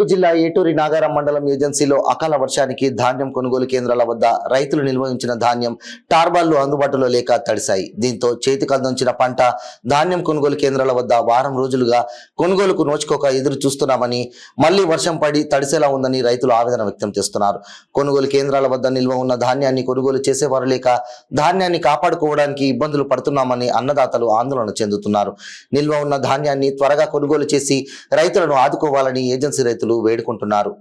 ములుగు జిల్లా ఏటూరి నాగారం మండలం ఏజెన్సీలో అకాల వర్షానికి ధాన్యం కొనుగోలు కేంద్రాల వద్ద రైతులు నిల్వ ఉంచిన ధాన్యం టార్బాళ్లు అందుబాటులో లేక తడిశాయి. దీంతో చేతికి అందించిన పంట ధాన్యం కొనుగోలు కేంద్రాల వద్ద వారం రోజులుగా కొనుగోలుకు నోచుకోక ఎదురు చూస్తున్నామని, మళ్లీ వర్షం పడి తడిసేలా ఉందని రైతులు ఆవేదన వ్యక్తం చేస్తున్నారు. కొనుగోలు కేంద్రాల వద్ద నిల్వ ఉన్న ధాన్యాన్ని కొనుగోలు చేసేవారు లేక ధాన్యాన్ని కాపాడుకోవడానికి ఇబ్బందులు పడుతున్నామని అన్నదాతలు ఆందోళన చెందుతున్నారు. నిల్వ ఉన్న ధాన్యాన్ని త్వరగా కొనుగోలు చేసి రైతులను ఆదుకోవాలని ఏజెన్సీ రైతులు వేడుకుంటున్నారు.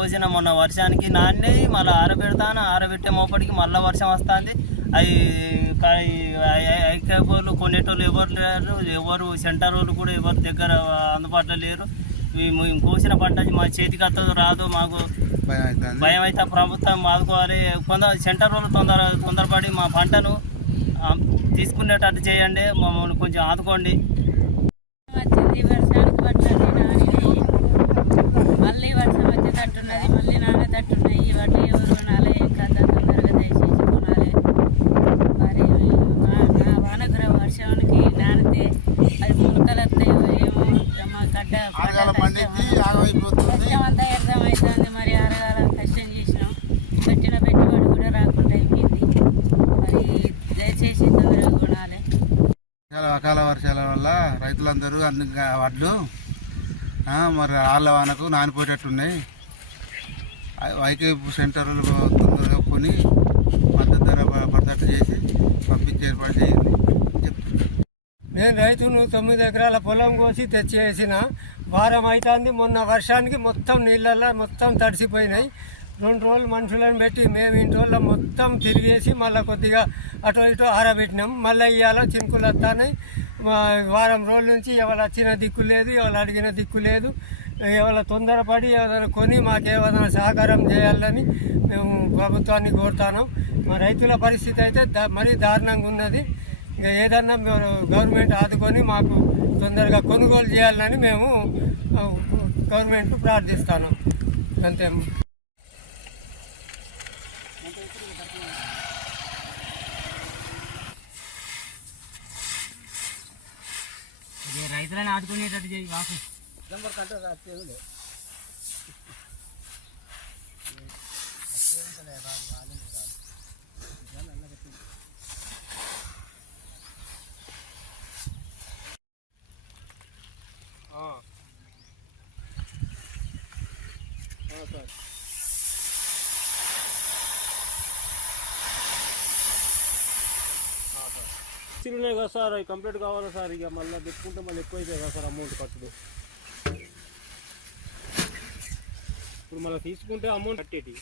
కోసిన మొన్న వర్షానికి నాన్నే మళ్ళీ ఆరబెడతాను, ఆరబెట్టే మోపడికి మళ్ళీ వర్షం వస్తుంది. అవి ఐక్యపోలు కొనేటోళ్ళు ఎవరు లేరు, ఎవరు సెంటర్ వాళ్ళు కూడా ఎవరి దగ్గర అందుబాటులో లేరు. మేము కోసిన పంట మా చేతికి వస్తుందో రాదో మాకు భయం అయితే ప్రభుత్వం ఆదుకోవాలి. సెంటర్ వాళ్ళు తొందరపడి మా పంటను తీసుకునేటట్టు చేయండి, మమ్మల్ని కొంచెం ఆదుకోండి. మళ్ళీ వర్షం వచ్చేటట్టున్నది, మళ్ళీ నానేటట్టున్నాయి. ఇవన్నీ ఎవరు కొనాలి కదా, తొందరగా దయచేసి కొనాలి. మరి వానగ్రహ వర్షానికి నానితే అది ములకలు వస్తాయి, ఏమో మా గడ్డ వర్షం అంతా అర్థమవుతుంది. మరి అరగాల కష్టం చేసినాం, పెట్టిన పెట్టుబడి కూడా రాకుండా అయిపోయింది. మరి దయచేసి తొందరగా కొనాలి. అకాల వర్షాల వల్ల రైతులందరూ అన్ని వడ్లు మరి ఆళ్ళ వానకు నానిపోయేటట్టున్నాయి. వైకేపు సెంటర్లు తొందరగా కొని మద్దతు ధర పడతట్టు చేసి పంపించే ఏర్పాటు చేయండి చెప్తున్నాను. నేను రైతును 9 ఎకరాల పొలం కోసి తెచ్చేసిన వారం అవుతుంది. మొన్న వర్షానికి మొత్తం నీళ్ళల్లో మొత్తం తడిసిపోయినాయి. 2 రోజులు మనుషులను పెట్టి మేము ఇంట్లో మొత్తం తిరిగేసి మళ్ళీ కొద్దిగా అటు ఇటు ఆరబెట్టినాం. మళ్ళీ ఇవాళ చినుకులు వస్తున్నాయి. వారం రోజుల నుంచి ఎవరు వచ్చిన దిక్కు లేదు, ఎవరు అడిగిన దిక్కు లేదు. ఎవరు తొందరపడి ఎవరైనా కొని మాకేమైనా సహకారం చేయాలని మేము ప్రభుత్వాన్ని కోరుతాను. మా రైతుల పరిస్థితి అయితే మరీ దారుణంగా ఉన్నది. ఇంకా ఏదన్నా గవర్నమెంట్ ఆదుకొని మాకు తొందరగా కొనుగోలు చేయాలని మేము గవర్నమెంట్ ప్రార్థిస్తాను. అంతే. రైతులను ఆదుకునేటట్టు చేయి వాకు. ఉన్నాయి కదా సార్ అవి కంప్లీట్ కావాలా సార్ ఇక మళ్ళీ పెట్టుకుంటే మళ్ళీ ఎక్కువ అవుతాయి కదా సార్ అమౌంట్ ఖర్చులు ఇప్పుడు మళ్ళీ తీసుకుంటే అమౌంట్ కట్టేటి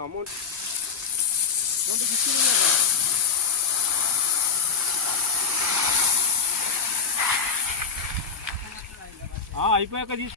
అమౌంట్ అయిపోయాక